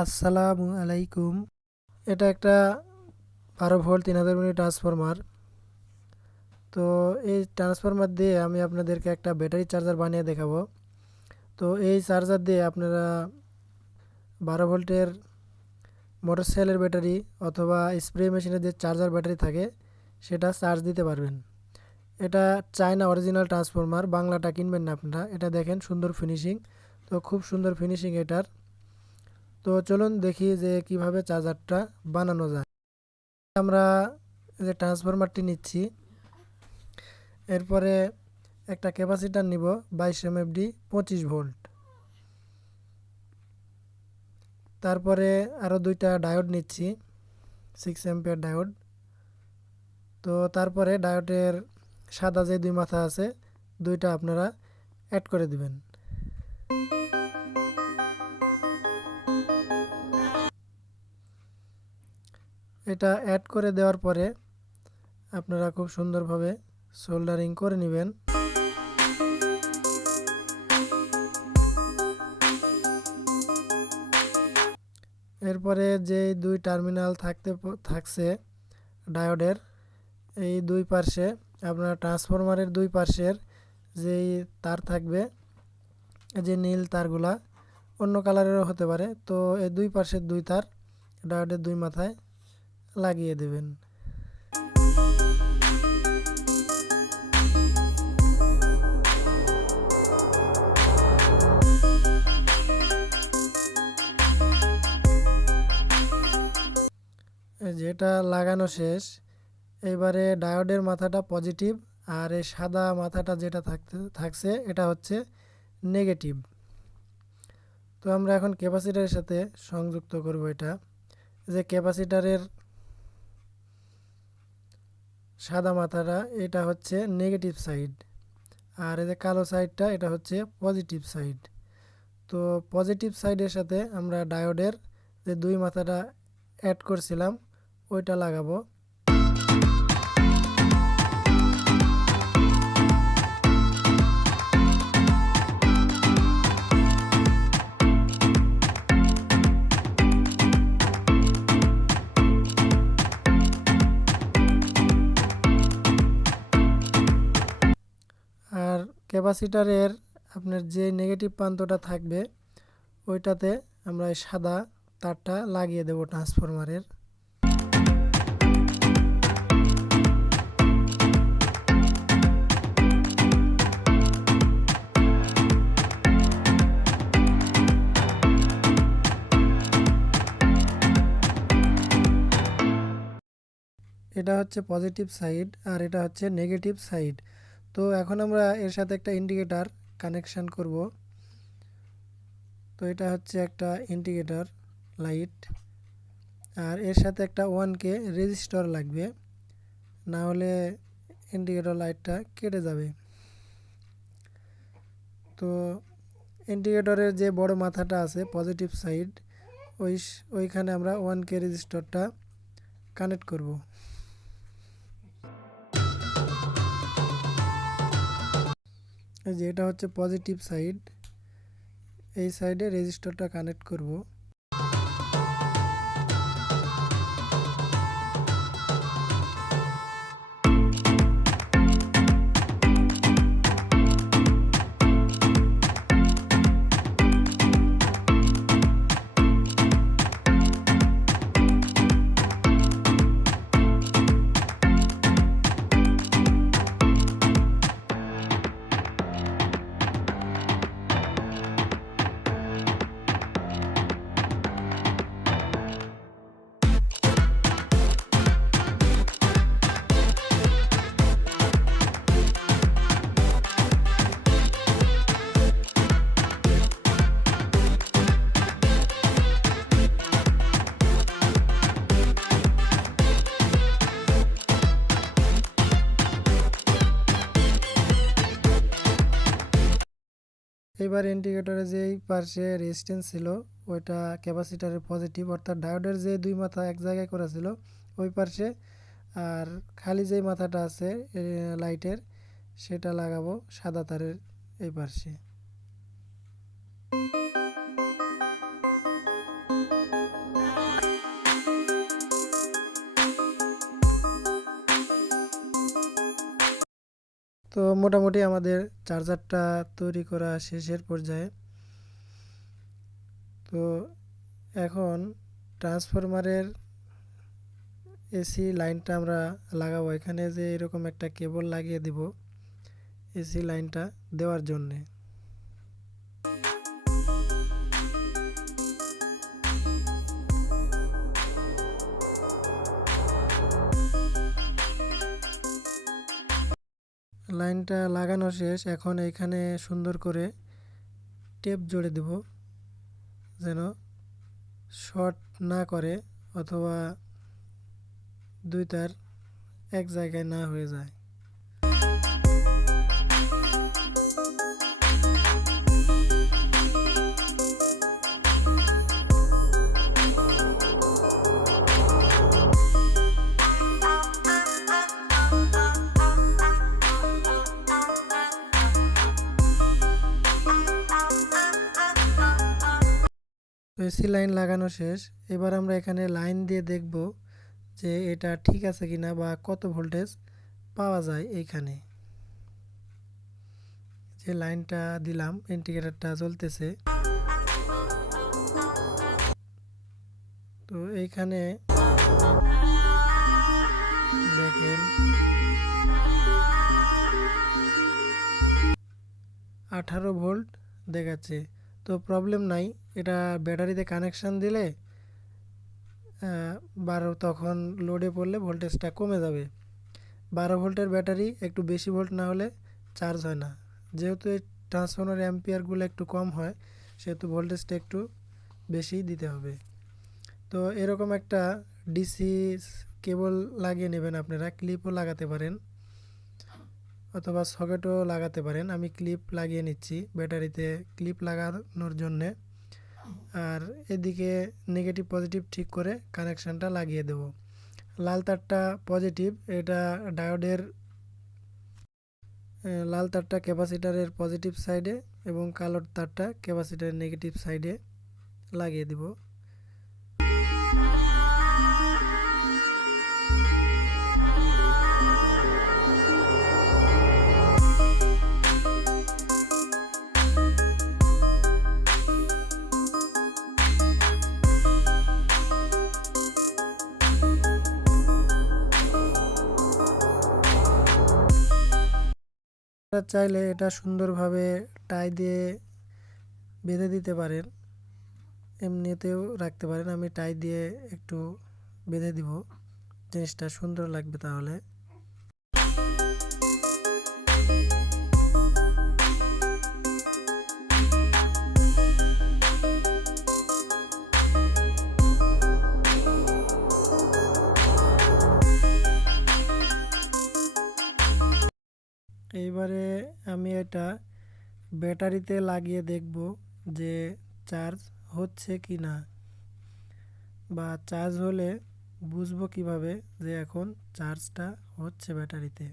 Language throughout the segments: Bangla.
আসসালামু আলাইকুম। এটা একটা 12 ভোল্ট 3000 মিলি ট্রান্সফরমার। তো এই ট্রান্সফরমার দিয়ে আমি আপনাদেরকে একটা ব্যাটারি চার্জার বানিয়ে দেখাবো। তো এই চার্জার দিয়ে আপনারা 12 ভোল্টের মোটর সেলের ব্যাটারি অথবা স্প্রে মেশিনের যে চার্জার ব্যাটারি থাকে সেটা চার্জ দিতে পারবেন। এটা চায়না অরিজিনাল ট্রান্সফরমার, বাংলাটা কিনবেন না আপনারা। এটা দেখেন সুন্দর ফিনিশিং, তো খুব সুন্দর ফিনিশিং এটার। তো চলুন দেখি যে কিভাবে চার্জারটা বানানো যায়। আমরা যে ট্রান্সফরমারটি নিচ্ছি, এরপরে একটা ক্যাপাসিটার নিব 22 এমএফডি 25 ভোল্ট। তারপরে আরও দুইটা ডায়োড নিচ্ছি 6 অ্যাম্পিয়ার ডায়োড। তো তারপরে ডায়োডের সাদা যে দুই মাথা আছে দুইটা আপনারা অ্যাড করে দিবেন। এটা অ্যাড করে দেওয়ার পরে আপনারা খুব সুন্দরভাবে সোল্ডারিং করে নেবেন। এরপরে যে দুই টার্মিনাল থাকছে ডায়োডের, এই দুই পাশে আপনার ট্রান্সফরমারের দুই পাশের যেই তার থাকবে, যে নীল তারগুলা অন্য কালারেরও হতে পারে, তো এই দুই পাশের দুই তার ডায়োডের দুই মাথায় লাগিয়ে দেবেন। যেটা লাগানো শেষ, এবারে ডায়োডের মাথাটা পজিটিভ আর এই সাদা মাথাটা যেটা থাকছে এটা হচ্ছে নেগেটিভ। তো আমরা এখন ক্যাপাসিটারের সাথে সংযুক্ত করব। এটা যে ক্যাপাসিটারের সাদা মাথাটা এটা হচ্ছে নেগেটিভ সাইড, আর এই যে কালো সাইডটা এটা হচ্ছে পজিটিভ সাইড। তো পজিটিভ সাইডের সাথে আমরা ডায়োডের যে দুই মাথাটা অ্যাড করছিলাম ওইটা লাগাবো। আর ক্যাপাসিটারের আপনার যে নেগেটিভ প্রান্তটা থাকবে ওইটাতে আমরা এই সাদা তারটা লাগিয়ে দেব ট্রান্সফরমারের। এটা হচ্ছে পজিটিভ সাইড আর এটা হচ্ছে নেগেটিভ সাইড। তো এখন আমরা এর সাথে একটা ইন্ডিকেটর কানেকশান করব। তো এটা হচ্ছে একটা ইন্ডিকেটর লাইট, আর এর সাথে একটা 1K রেজিস্টর লাগবে, না হলে ইন্ডিকেটর লাইটটা কেটে যাবে। তো ইন্ডিকেটরের যে বড় মাথাটা আছে পজিটিভ সাইড, ওইখানে আমরা 1K রেজিস্টরটা কানেক্ট করব। এই যে এটা হচ্ছে পজিটিভ সাইড, এই সাইডে রেজিস্টরটা কানেক্ট করব। এবার ইন্ডিকেটরের যেই পাশে রেজিস্ট্যান্স ছিল ওইটা ক্যাপাসিটারের পজিটিভ, অর্থাৎ ডায়োডের যে দুই মাথা এক জায়গায় করা ছিল ওই পাশে, আর খালি যেই মাথাটা আছে লাইটের সেটা লাগাবো সাদা তারের এই পাশে। তো মোটামুটি আমাদের চার্জারটা তৈরি করা শেষের পর্যায়ে। তো এখন ট্রান্সফরমারের এসি লাইনটা আমরা লাগাবো। এখানে যে এরকম একটা কেবল লাগিয়ে দিব এসি লাইনটা দেওয়ার জন্যে। লাইনটা লাগানো শেষ। এখন এখানে সুন্দর করে টেপ জোড়ে দেব যেন শর্ট না করে অথবা দুই তার এক জায়গায় না হয়ে যায়। এসি লাইন লাগানো শেষ। এবার আমরা এখানে লাইন দিয়ে দেখব যে এটা ঠিক আছে কিনা বা কত ভোল্টেজ পাওয়া যায়। এইখানে যে লাইনটা দিলাম ইন্ডিকেটরটা জ্বলতেছে। তো এইখানে দেখেন 18 ভোল্ট দেখাচ্ছে। তো প্রবলেম নাই, এটা ব্যাটারিতে কানেকশান দিলে 12 তখন লোডে পড়লে ভোল্টেজটা কমে যাবে। 12 ভোল্টের ব্যাটারি একটু বেশি ভোল্ট না হলে চার্জ হয় না। যেহেতু এই ট্রান্সফরমার অ্যাম্পিয়ারগুলো একটু কম হয় সেহেতু ভোল্টেজটা একটু বেশি দিতে হবে। তো এরকম একটা ডিসি কেবল লাগিয়ে নেবেন আপনারা। ক্লিপও লাগাতে পারেন অথবা সকেটও লাগাতে পারেন। আমি ক্লিপ লাগিয়ে নিচ্ছি ব্যাটারিতে ক্লিপ লাগানোর জন্যে। আর এদিকে নেগেটিভ পজিটিভ ঠিক করে কানেকশানটা লাগিয়ে দেব। লাল তারটা পজিটিভ, এটা ডায়োডের লাল তারটা ক্যাপাসিটারের পজিটিভ সাইডে এবং কালো তারটা ক্যাপাসিটারের নেগেটিভ সাইডে লাগিয়ে দিব। চাইলে এটা সুন্দরভাবে টাই দিয়ে বেঁধে দিতে পারেন, এমনিতেও রাখতে পারেন। আমি টাই দিয়ে একটু বেঁধে দিব, জিনিসটা সুন্দর লাগবে তাহলে। এইবারে আমি এটা ব্যাটারিতে লাগিয়ে দেখব যে চার্জ হচ্ছে কি না, বা চার্জ হলে বুঝবো কিভাবে যে এখন চার্জটা হচ্ছে ব্যাটারিতে।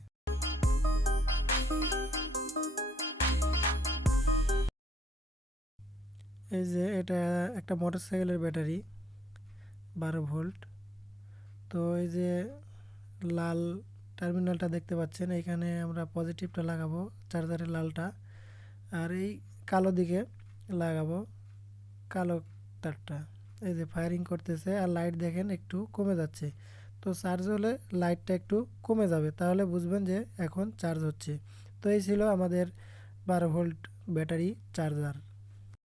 এই যে এটা একটা মোটরসাইকেলের ব্যাটারি 12 ভোল্ট। তো এই যে লাল টার্মিনালটা দেখতে পাচ্ছেন, এখানে আমরা পজিটিভটা লাগাবো চার্জারের লালটা, আর এই কালো দিকে লাগাবো কালো তারটা। এই যে ফায়ারিং করতেছে আর লাইট দেখেন একটু কমে যাচ্ছে। তো চার্জ হলে লাইটটা একটু কমে যাবে, তাহলে বুঝবেন যে এখন চার্জ হচ্ছে। তো এই ছিল আমাদের 12 ভোল্ট ব্যাটারি চার্জার।